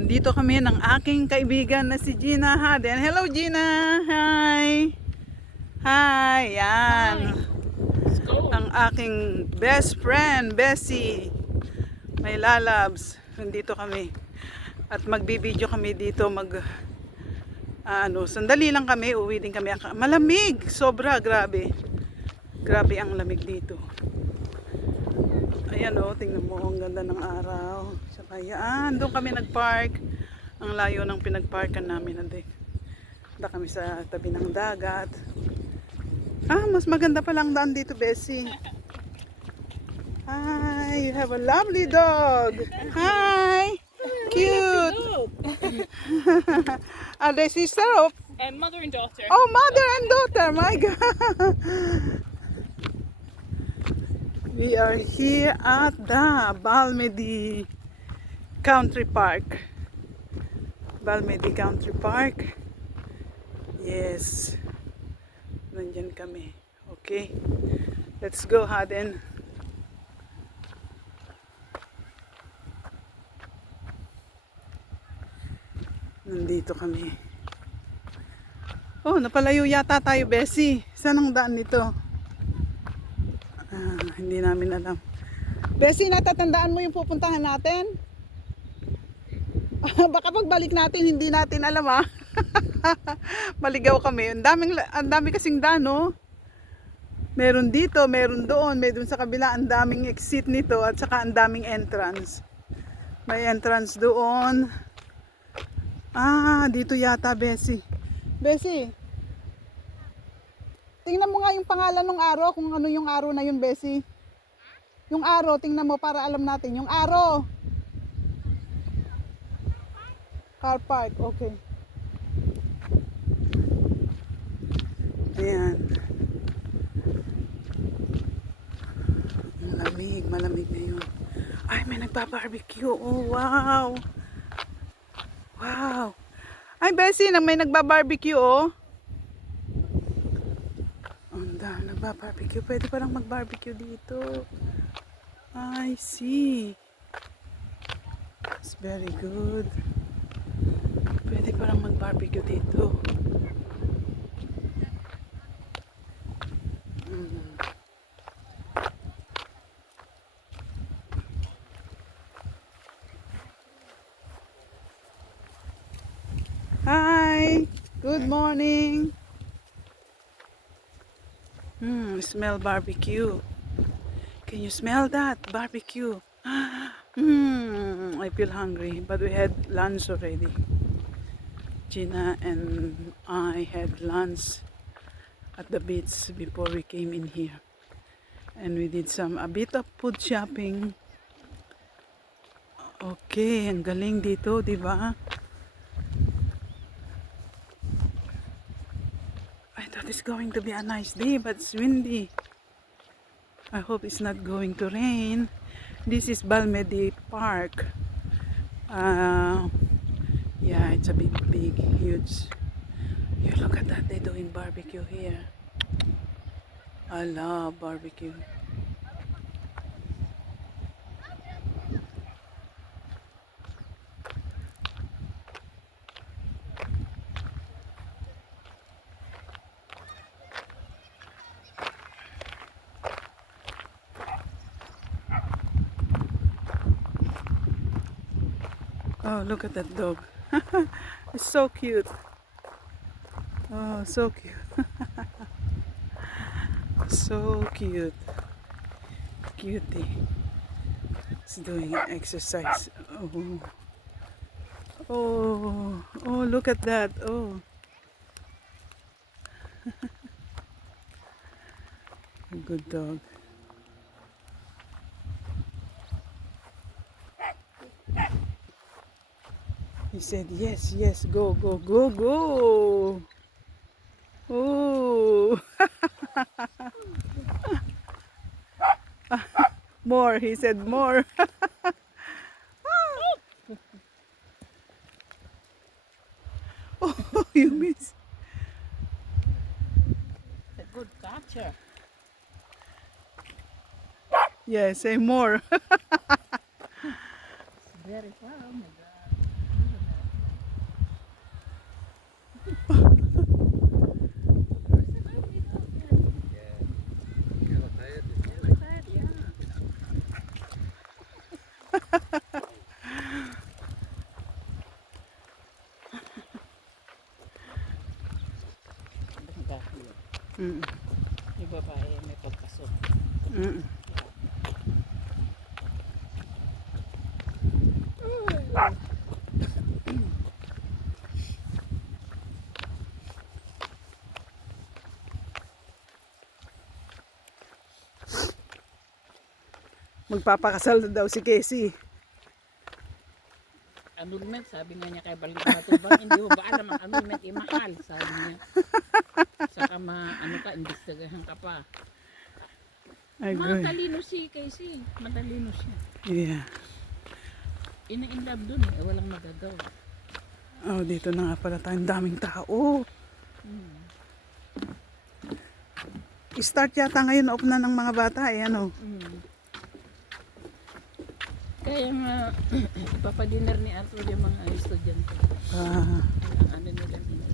Nandito kami ng aking kaibigan na si Gina Haden. Hello Gina! Hi! Hi! Yan! Ang aking best friend, Bessie. May lalabs. Nandito kami. At magbibideo kami dito. Sandali lang kami. Uwi din kami. Malamig! Sobra, grabe. Grabe ang lamig dito. Ayan o, tingnan mo. Ang ganda ng araw. Saka yan, doon kami nagpark. Ang layo ng pinagparkan namin. Punta kami sa tabi ng dagat. Mas maganda pa lang daan dito, Bessie. Hi, you have a lovely dog. Hi, cute. Are they sister of? Mother and daughter. Oh, mother and daughter. My God. We are here at the Balmedi Country Park. Balmedi Country Park. Yes. Nandyan kami. Okay. Let's go, Haden. Nandito kami. Oh, napalayo yata tayo, Bessie. Saan ang daan nito? Hindi namin alam. Bessie, natatandaan mo yung pupuntahan natin? Baka pagbalik natin, hindi natin alam Maligaw kami. Ang dami kasing daan, no? Meron dito, meron doon, may doon sa kabila, ang daming exit nito at saka ang daming entrance. May entrance doon. Dito yata, Bessie. Bessie, tingnan mo nga yung pangalan ng araw, kung ano yung araw na yun, Bessie. Yung araw, tingnan mo para alam natin. Yung araw. Car park, okay. Ayan. Malamig na yun. Ay, may nagba-barbecue. Oh, wow. Wow. Ay, Bessie, may nagba-barbecue, oh. Nagba-barbecue. Pwede parang mag-barbecue dito. I see. It's very good. Pwede parang mag-barbecue dito. Hi! Good morning! Smell barbecue. Can you smell that? Barbecue. I feel hungry, but we had lunch already. Gina and I had lunch at the beach before we came in here. And we did a bit of food shopping. Okay, ang galing dito, di ba? I thought it's going to be a nice day, but it's windy. I hope it's not going to rain. This is Balmedi Park. Yeah, it's a big, huge. You look at that, they're doing barbecue here. I love barbecue. Oh, look at that dog. It's so cute. Oh, so cute. So cute. Cutie. It's doing exercise. Oh, look at that. Oh. A good dog. He said, yes, go. Oh. More, he said more. Oh, you miss. A good catcher. Yeah, say more. Very far. Oh my God. Mm. Yung babae may pagkaso. Mm. Magpapakasal na daw si Casey. Annulment, sabi nga niya kay Balik Matubang, hindi mo ba alam ang annulment mahal, sabi niya. Saka ano ka, imbestigahan ka pa. Agree. Matalino si Casey, matalino siya. Yeah. In love dun eh, walang magagawa. Oh, dito na nga pala tayo. Ang daming tao. Start yata ngayon off na ng mga bata eh, ano? Kaya nga, ipapadinner ni Arthur yung mga estudyante. Ah, Ano nila dinner.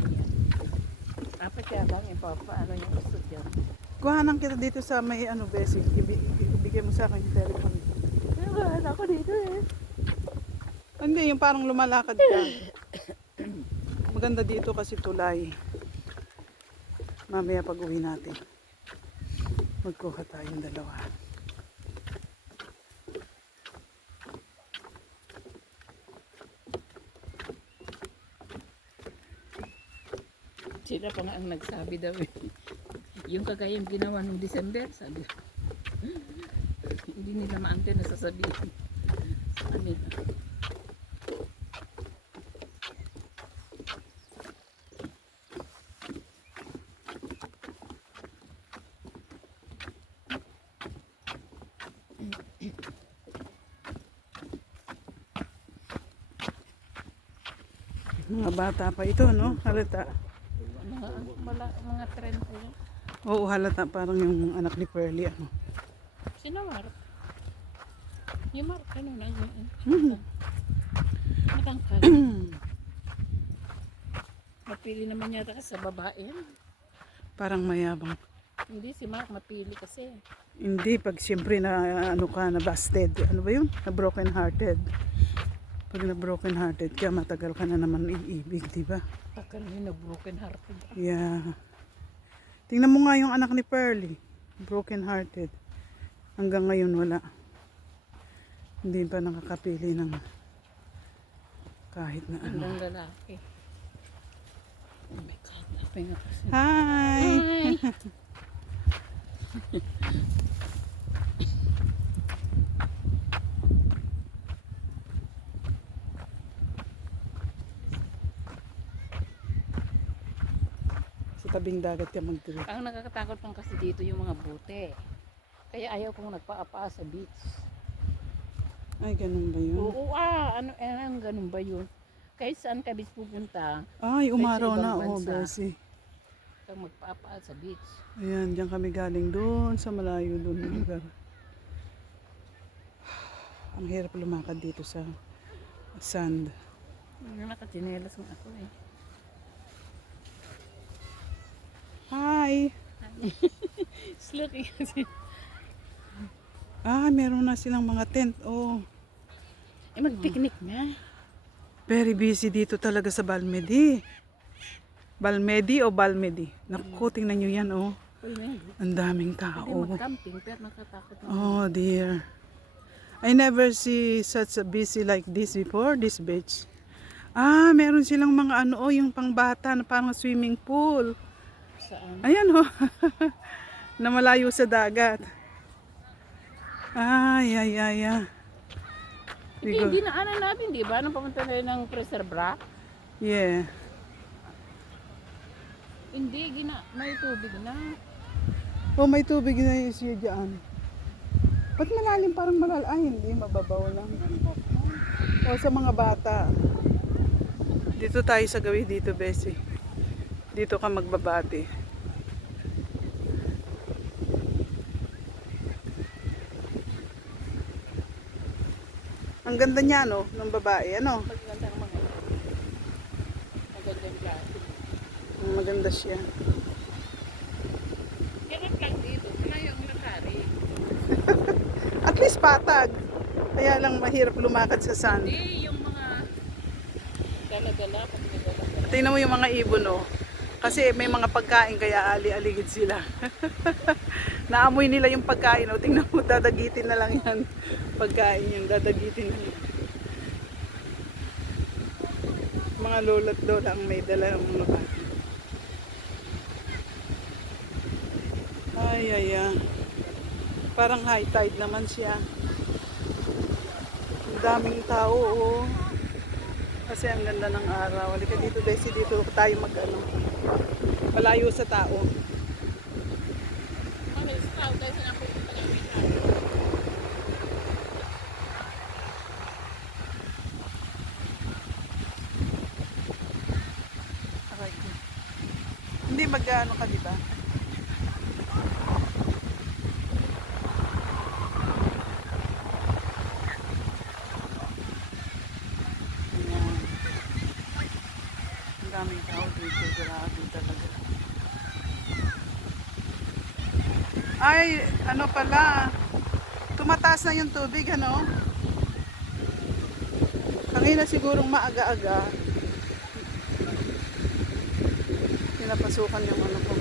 Dapat kaya bang ipapaano yung estudyante. kuhanan kita dito sa may ano, Bessie. Ibigay mo sa akin yung telephone. Nagahan ako dito eh. Hindi, yung parang lumalakad ka. Maganda dito kasi tulay. Mamaya pag uwi natin. Magkuha tayong dalawa. Sila pa nga ang nagsabi daw eh. Yung kagayang ginawa nung December, sabi ko. Hindi nila maante na sasabihin sa kanila. Mga bata pa ito, no? Halata. Mga trend po yun. Oo, halata. Parang yung anak ni Pearly, ano? Sino Mark? Yung Mark, ano na yun? Mhm. Matangkad. Mapili naman yata sa babae. Parang mayabang. Hindi, si Mark mapili kasi. Hindi, pag siyempre na ano ka, na busted. Ano ba yun? Na broken hearted. Pag na broken hearted ka, matagal ka na naman iibig, di ba? Baka rin broken hearted. Yeah. Tingnan mo nga yung anak ni Pearly. Broken hearted. Hanggang ngayon wala. Hindi pa nakakapili ng kahit na ano. Ang lalaki. Oh my God, napahinga kasi. Hi! Sa tabing dagat ka mag-trip. Ang nakakatakot lang kasi dito yung mga bote. Kaya ayaw kong nagpa-apa sa beach. Ay, ganun ba yun? Oo, ano ganun ba yun? Kahit saan ka beach pupunta, Ay, umaraw Kahit sa na. ibang Oh, bansa. Bessie. kang magpa-apa sa beach. Ayan, diyan kami galing doon sa malayo doon na lugar. Ang hirap lumakad dito sa sand. Nakatinelas nga ako eh. Hi! Slutty kasi. Ah, meron na silang mga tent. Oh, Eh, mag-picnic nga. very busy dito talaga sa Balmedi. Balmedi o Balmedi? Naku, tingnan nyo yan, oh. Ang daming Hindi tao. mag-camping, pero nakatakot na. Oh, dear. I never see such a busy like this before, this beach. Ah, meron silang mga ano, oh, yung pangbata na parang swimming pool. Saan? Ayan, oh. Na malayo sa dagat. Ay, ay, ay, ay. Hindi na ano natin, di ba? Nung pumunta na rin ng Preserva? Yeah. Hindi, may tubig na. Oh, may tubig na yung siya dyan. Ba't malalim? Parang malalim. Ay, hindi. Mababaw lang. O, sa mga bata. Dito tayo sa gawi dito, Bessie. Dito ka magbabati. Ang ganda niya, no? Ng babae, ano? Maganda ng mga magandang klase. Maganda siya. Hirap lang dito, malayo ang lakari. At least patag. Kaya lang mahirap lumakad sa sand. Hindi, yung mga gala-gala, pag nagala-gala. Tingnan mo yung mga ibon, oh. Kasi may mga pagkain kaya ali-aligid sila. Naamoy nila yung pagkain. O, tingnan mo, dadagitin na lang yan. Pagkain yan, dadagitin na lang. Mga lolo't lola ang may dala ng mga bata. Ay, ay, ay. Parang high tide naman siya. Ang daming tao, oh. Kasi ang ganda ng araw. Halika dito, Desi, dito tayo mag-ano. Malayo sa tao. Aray ko. Hindi mag-ano ka, di ba? Ayan. Ang daming tao dito. Grabe talaga. Ay, ano pala. Tumataas na yung tubig, ano? Kanina sigurong maaga-aga. Pinapasukan yung ano ko.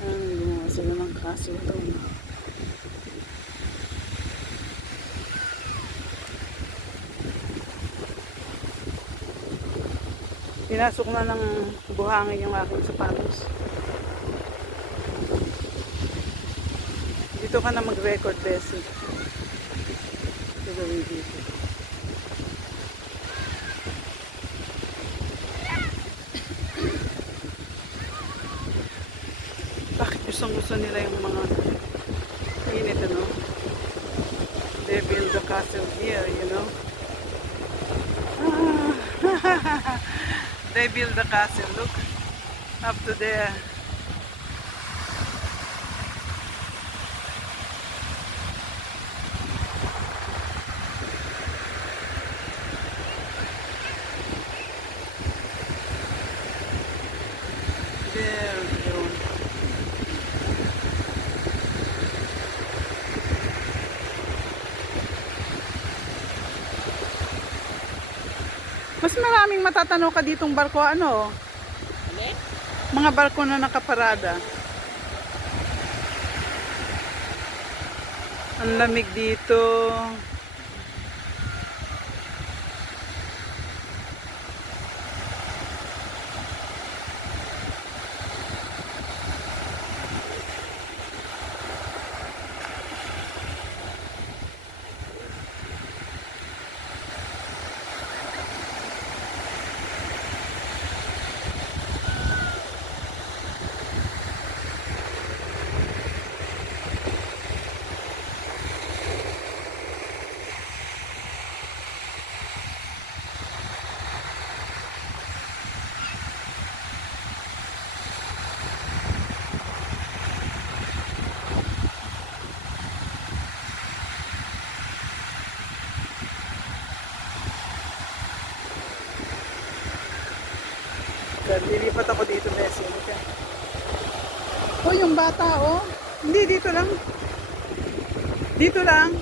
Gumawa sila ng kaso doon. Pinasok na ng buhangin yung aking sapatos. Dito ka na mag-record, Bessie. Ito gawin dito. Bakit gusto nila yung mga init, ano? They build the castle here, you know? They build the castle, look. Up to there. There, yun. Mas maraming matatanaw ka ditong barko, ano? Alin? Mga barko na nakaparada. Ang lamig dito. Lilipat ako dito, Bessie. Okay. Oh, yung bata, oh. Hindi, dito lang. Dito lang.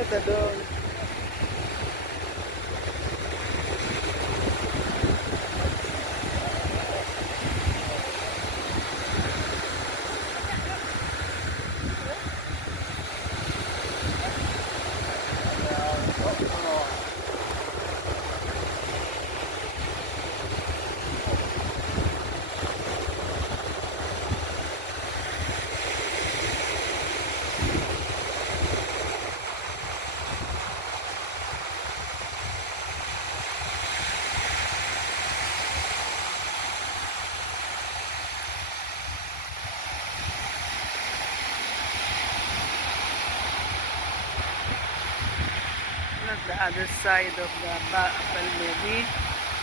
Katadong. Not the other side of the Balmedi.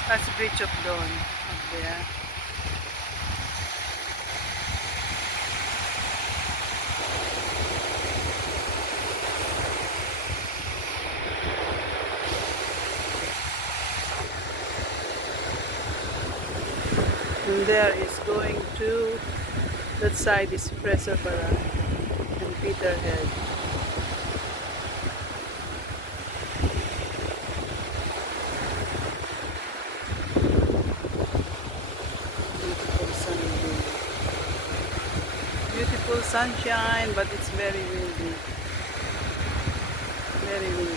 That's Bridge of Dawn up there. And there is going to that side is Presabara and Peterhead. Beautiful sunny day. Beautiful sunshine, but it's very windy. Very windy.